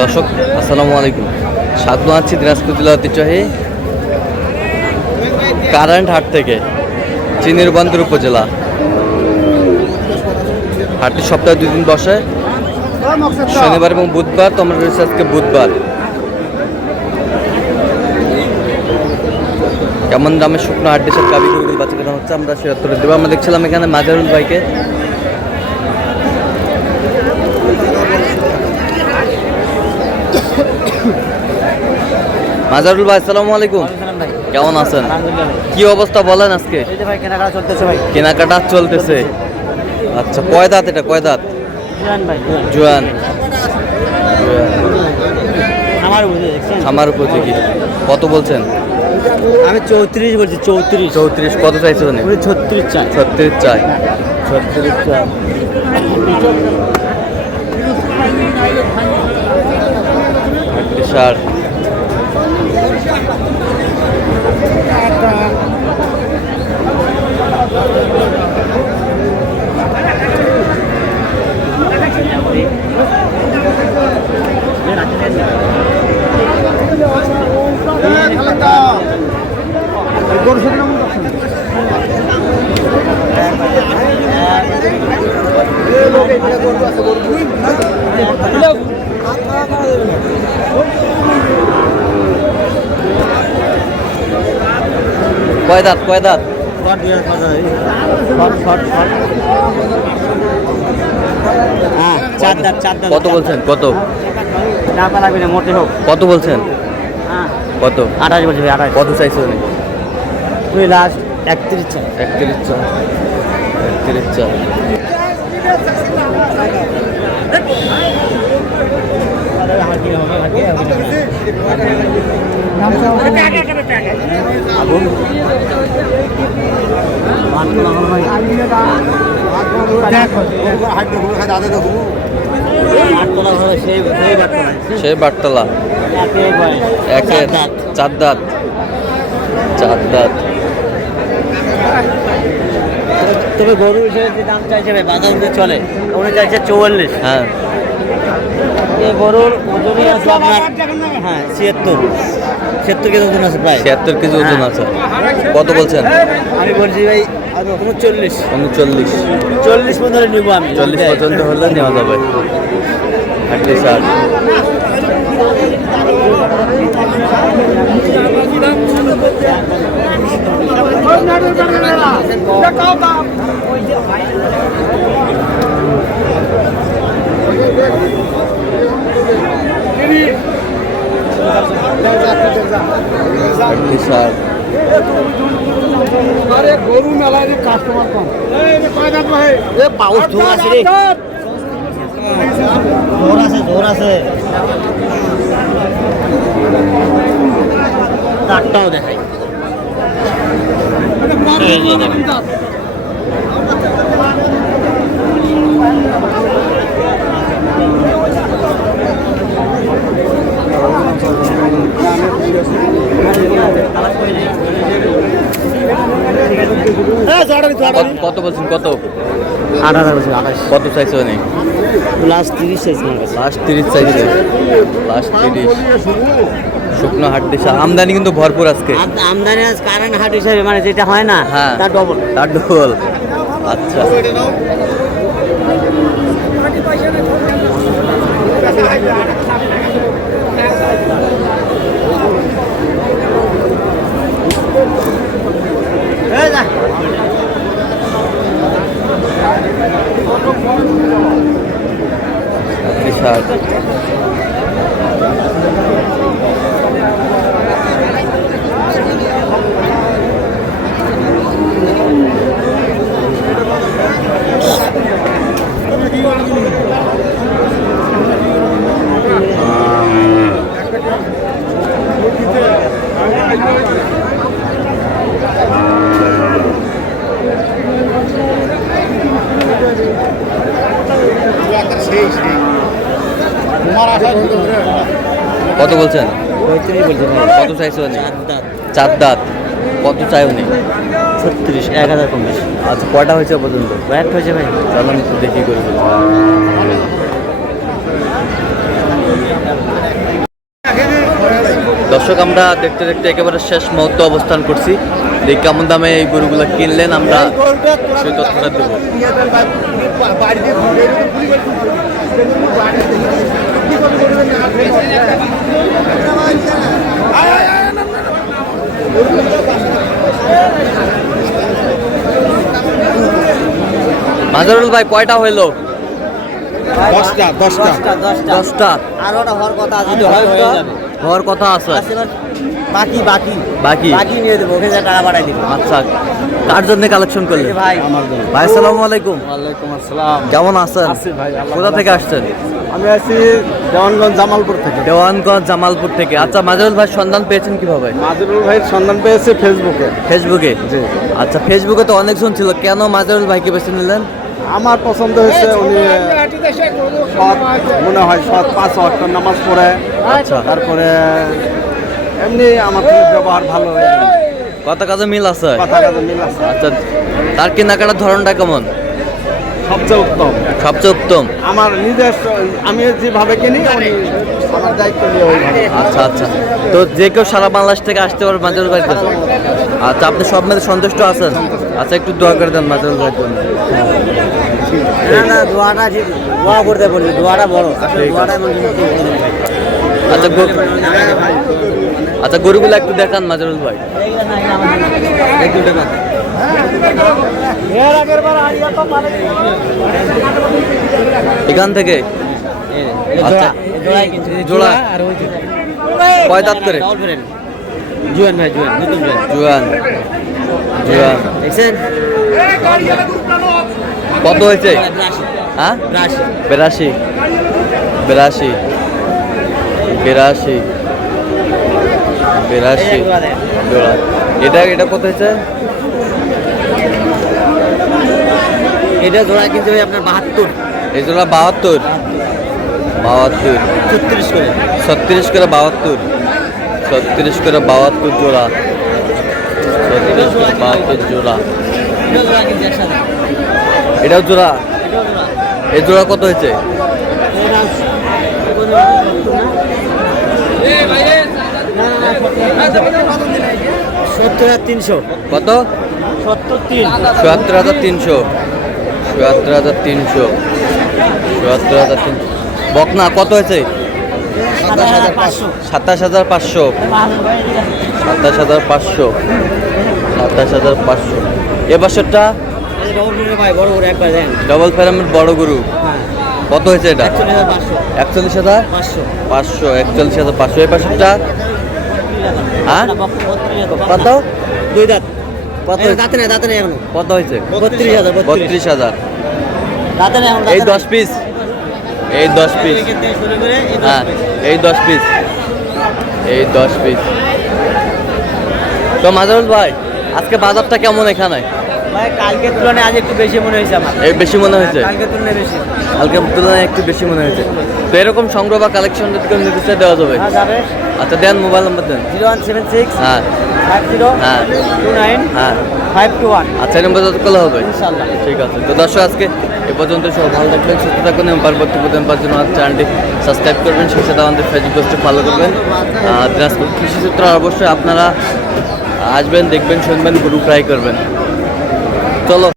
দর্শক আসসালামু আলাইকুম, স্বাগত আছি দিনাজপুর জেলা ঐতিহ্যবাহী কারেন্ট হাট থেকে চিনিরবন্দর উপজেলা। হাটটি সপ্তাহে 2 দিন বসে, শনিবার এবং বুধবার। তো আমরা রয়েছে আজকে বুধবার। কেমন দামে শুকনো হাট দেশের গাভী গরুগুলো বাচ্চা কেনা হচ্ছে আমরা সে উত্তরে দেবো। আমরা দেখছিলাম এখানে মাজারুল ভাইকে। মাজারুল ভাই আসসালামু আলাইকুম, কেমন আছেন? কি অবস্থা বলেন আজকে? কেনাকাটা চলতেছে। আচ্ছা, কয় দাঁত এটা? কয় দাঁত? জোয়ান। আমার উপযোগী। কত বলছেন? আমি 34 বলছি। 34। কত চাইছে? 36 চাই। 36 চাই। 36 চাই। ষাট। কয় দাঁত? কয় দাঁত? কত বলছেন? কত কত বলছেন? কত? 28 বলছি। 28। কত চাইছে উনি? লাস্ট 31 চাই। 31 চাই। 31 চাই। সেই বাটতলা একের 4 দাঁত। 4 দাঁত। তবে গরু হিসেবে যে দাম চাইছে ভাই, বাজার যে চলে উনি চাইছে 44। হ্যাঁ, এই গরুর ওজনই আছে আপনার 76 কেজি ওজন আছে প্রায়। 76 কেজি ওজন আছে। কত বলছেন? আমি বলছি ভাই 39। 40 পর্যন্ত নিব আমি। 40 পর্যন্ত হলে নেওয়া যাবে। স্যার গরু মেলায় কাস্টমার কম। পাউস জোর আছে রে, জোর আছে। কাঠটাও দেখাই। কত বলছেন? কত? 28। কত চাইছে উনি? লাস্ট 30 চাইছে। লাস্ট 30 চাইছে। লাস্ট 30। শুকনো হাট দেশে আমদানি কিন্তু ভরপুর আজকে। আমদানি আজ কারেন্ট হাট হিসাবে মানে যেটা হয় না, হ্যাঁ, তার ডবল। আচ্ছা, কত বলছেন? 35 বলছেন। কত চাইছে উনি? 4 দাঁত। কত চাই উনি? 36। 1000 কম বেশি। আচ্ছা, কয়টা হয়েছে পর্যন্ত? একটা হয়েছে ভাই। চলো আমি একটু দেখি করে দর্শক আমরা দেখতে দেখতে একেবারে শেষ মুহূর্তে অবস্থান করছি। দেখি কেমন দামে এই গরুগুলো কিনলেন, আমরা সেই তথ্যটা দেবো। মাজারুল ভাই কয়টা হইলো? 10টা 10টা। আর ওটা হওয়ার কথা আছে, যদি হয় হয়ে যাবে। হওয়ার কথা আছে। বাকি বাকি বাকি বাকি নিয়ে দেবো, ওখানে টাকা পাঠাই দিব। আচ্ছা, কার জন্য কালেকশন করলেন? ভাই ভাই আসসালামু আলাইকুম, ওয়ালাইকুম আসসালাম। কেমন আছেন? আছি ভাই, আল্লাহ কোথা থেকে আসছেন? আমি আছি দেওয়ানগঞ্জ জামালপুর থেকে। দেওয়ানগঞ্জ জামালপুর থেকে। আচ্ছা মাজারুল ভাই সন্ধান পেয়েছেন কিভাবে? মাজরুল ভাইয়ের সন্ধান পেয়েছে ফেসবুকে। ফেসবুকে? জি। আচ্ছা, ফেসবুকে তো অনেকজন ছিল, কেন মাজারুল ভাইকে বেছে নিলেন? আমার পছন্দ হয়েছে উনি সৎ, মনে হয় সৎ, 5 ওয়াক্ত নামাজ পড়ে। আচ্ছা। তারপরে এমনি আমার থেকে ব্যবহার ভালো, কথা কাজে মিল আছে। কথা কাজে মিল আছে। আচ্ছা, তার কেনাকাটার ধরনটা কেমন? সবচেয়ে উত্তম সবচেয়ে উত্তম। আমার নিজের, আমি যেভাবে কিনি উনি আমার দায়িত্ব নিয়ে ওইভাবে। আচ্ছা আচ্ছা, তো যে কেউ সারা বাংলাদেশ থেকে আসতে পারবে মাজারুল ভাইয়ের কাছে? আচ্ছা, আপনি সব মেলে সন্তুষ্ট আছেন? আচ্ছা, একটু দোয়া করে দেন মাজারুল ভাইয়ের জন্য। না না, দোয়াটা ঠিক, দোয়া করতে বললি, দোয়াটা বড়, আসলে ঠিক দোয়াটা এমন জিনিস কি বলে দেবে। আচ্ছা আচ্ছা, গরুগুলো একটু দেখান মাজারুল ভাই। একটু দেখান। এখান থেকে আচ্ছা, জোড়া কয় দাঁত করে? জুয়ান ভাই, জুয়ান, নতুন জুয়ান। জুয়ান জুয়ান। দেখছেন? কত হয়েছে? হ্যাঁ, 82 82 82 82 জোড়া। এটা কত হয়েছে? এটা জোড়া কিন্তু ভাই আপনার 72, এই জোড়া 72 72 36 করে। 36 করে 72 36 করে 72 জোড়া। 36 করে 72 জোড়া। এটা জোড়া কিন্তু একসাথে। এটাও জোড়া। এই জোড়া কত হয়েছে? সত্তর 300। কত? 73। 77300 77300 77300। বকনা কত হয়েছে? 27,500। 27500 27500 27500। এ বছরটা ভাই বড় করে একবার দেন। ডবল ফেরামের বড় গরু হ্যাঁ, কত হয়েছে? এটা 41,500। 41500 41500। এই বছরটা হ্যাঁ কত? দুই দাঁত। কত? দাঁতে নেই, দাঁতে নেই এখনো। কত হয়েছে? 32,000। 32000। দাঁতে নেই এখন। এই 10 পিস, এই 10 পিস। শুরু করে এই হ্যাঁ, এই 10 পিস, এই 10 পিস। তো মাজারুল ভাই, আজকে বাজারটা কেমন এখানে? ভাই কালকের তুলনায় আজ একটু বেশি মনে হয়েছে আমার। এই বেশি মনে হয়েছে? কালকের তুলনায় বেশি। কালকের তুলনায় একটু বেশি মনে হয়েছে। তো এরকম সংগ্রহ বা কালেকশন যদি কেউ নিতে চায় দেওয়া যাবে? হ্যাঁ যাবে। আচ্ছা, দেন, মোবাইল নাম্বার দেন। 0176 হ্যাঁ 50 হ্যাঁ 29 হ্যাঁ 521। আচ্ছা, এই নম্বর যত করলে হবে ইনশাআল্লাহ। ঠিক আছে। তো দর্শক, আজকে এ পর্যন্ত সব ভালো থাকবেন, সুস্থ থাকবেন এবং পরবর্তী প্রতিদিন পাওয়ার জন্য আমার চ্যানেলটি সাবস্ক্রাইব করবেন, সেই সাথে আমাদের ফেসবুক পেজটি ফলো করবেন। দিনাজপুর কৃষি সূত্র অবশ্যই আপনারা আসবেন, দেখবেন, শুনবেন, গরু ট্রাই করবেন। চলো।